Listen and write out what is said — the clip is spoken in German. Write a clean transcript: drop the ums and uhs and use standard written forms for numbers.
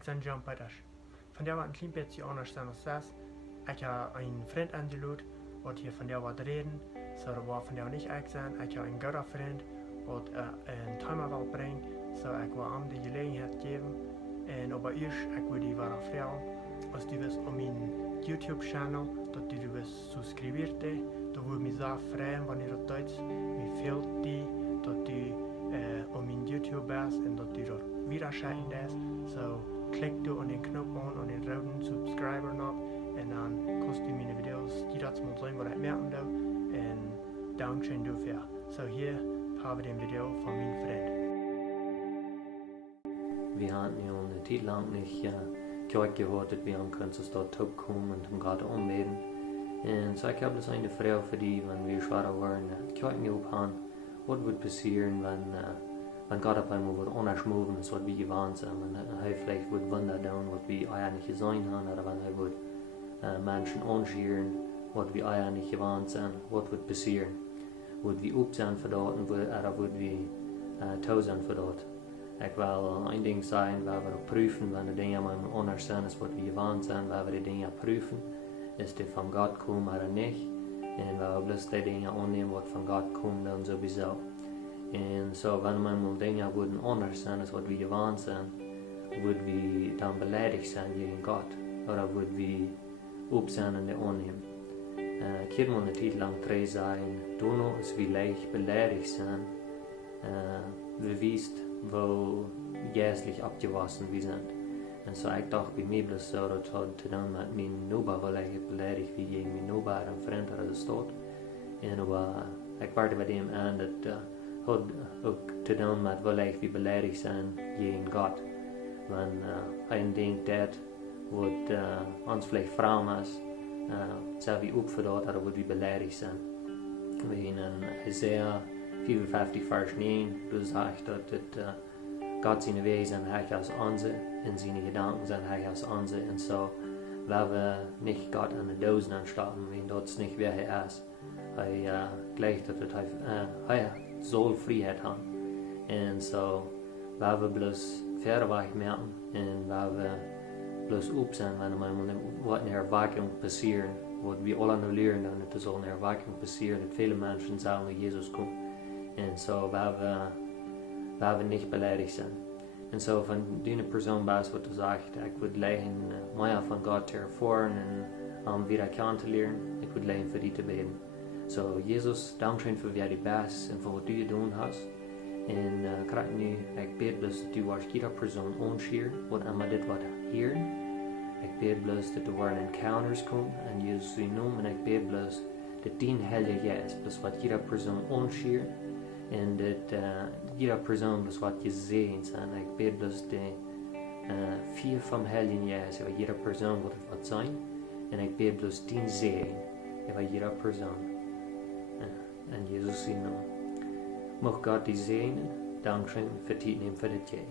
ik zijn jump bij dat. Van jou wat een klein beetje anders dan als dat. Ik heb een vriend aangeloot, wat hier van jou wat reden. Zo dat we van jou niet echt zijn. Ik heb een goede vriend, wat een timer wil brengen. Zo ik wil hem de gelegenheid geven. En op eerst, ik wil die wel vragen. Als du was op mijn YouTube channel, dat du was subscribeert. Dan wil ik me zo vragen wanneer dat Duits. Wie veel die, dat du op mijn YouTube bent en dat du dat wieder schalten is. Zo klik du op den knop aan, op den rode subscriber knop. En dan kost du mijn video's jederzeit mal zijn wat ik merken doe. En dankzij dafür. Zo hier hebben we den video van mijn vriend. Wir hatten ja eine Zeit lang nicht gehört, dass wir am Künstler dort kommen und gerade anbeten. Und so ich habe das eine Frau für die, wenn wir schwacher waren, gehört mir an, was wird passieren, wenn Gott auf einmal wird anders moven, als was wir gewohnt sind, wenn er vielleicht wird Wunder tun, was wir eigentlich gesehen haben, oder wenn er wird Menschen anschieren, was wir eigentlich gewohnt sind, was wird passieren. Wird wir up sein für dort, oder wird wir tot sein für dort. Ik wil een ding zijn waar we prüfen, wenn die Dinge anders zijn als wat we gewohnt zijn, waar we die dingen prüfen, is die van God komen oder nicht. En waar we bloß die dingen annehmen, wat van God komen, dan sowieso. En so, wenn manchmal Dinge würden anders sein als wat we gewohnt zijn, würden wir dann beleidigt sein gegen Gott. Oder würden wir up sein und die annehmen. Ich habe mal eine Zeit lang drei sein, du noch, es wie leicht beleidigt sein, bewiesen, wo jährlich abgewaschen wir sind. Und so ich dachte bei mir bloß so, das hat zu tun mit meinem Nachbar, weil ich beleidigt wie gegen meinen Nachbar, einen Freund oder das dort. Und aber ich warte bei dem an, das hat auch zu tun mit, weil ich wie beleidigt sein gegen Gott. Wenn ein Ding tät, wo uns vielleicht Frauen ist, so wie Opfer dort, oder wo wir beleidigt sind. Wir in Jesaja 54 Vers 9, du sagst, dass Gott seine Wege sind hecha als unsere, und seine Gedanken sind hecha als unsere, und so, weil wir nicht Gott an den Dosen anstatten, wenn dort nicht wer er ist. Er gleicht, dass er soll Freiheit haben. Und so, weil wir bloß Pferdeweich merken, und weil wir bloß up zijn, wenn wat eine Erweckung passieren, wat wir alle annullieren, dann es soll eine Erweckung passieren, dass viele Menschen sagen, wie Jesus kommt. Und so, weil wir nicht beleidigt sind. Und so, wenn du eine Person bist, die sagt, ich würde lernen, mehr von Gott zu erfahren und wieder kennenzulernen, ich würde lernen, für dich zu beten. So, Jesus, danke für wer du bist und für was du getan hast. Und gerade nu, ich bete bloß, dass du als jeder Person anschieren, was immer das was hören. Ich bete bloß, dass du in Encounters kommst, in Jesus Namen, und ich bete bloß, dass dein Heilige Geist, bloß was jeder Person anschieren, und dass jeder Person bloß was gesehen sind. Ich bete bloß, dass viel vom Heiligen Geist über jeder Person wird was sein, und ich bete bloß dein Segen über jeder Person. In Jesus Namen. Mag Gott die segnen. Dankeschön für die Nehmen für das Jahr.